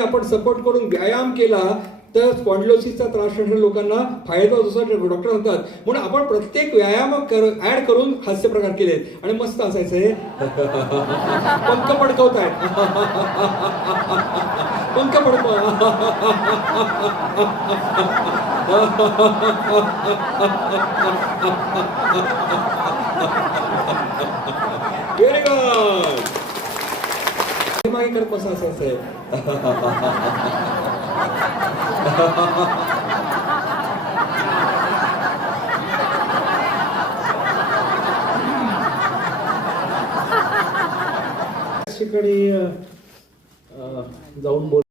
आपण सपोर्ट करून व्यायाम केला तर स्पॉन्डिलोसिसचा त्रास असणाऱ्या लोकांना फायदा होतो असं डॉक्टर म्हणतात. म्हणून आपण प्रत्येक व्यायाम ऍड करून हास्य प्रकार केले आणि मस्त असायचंय. पंख पडकवतायत. पंख पडकव. Very good. मागे करत कसं असायचंय. जाऊन बोल.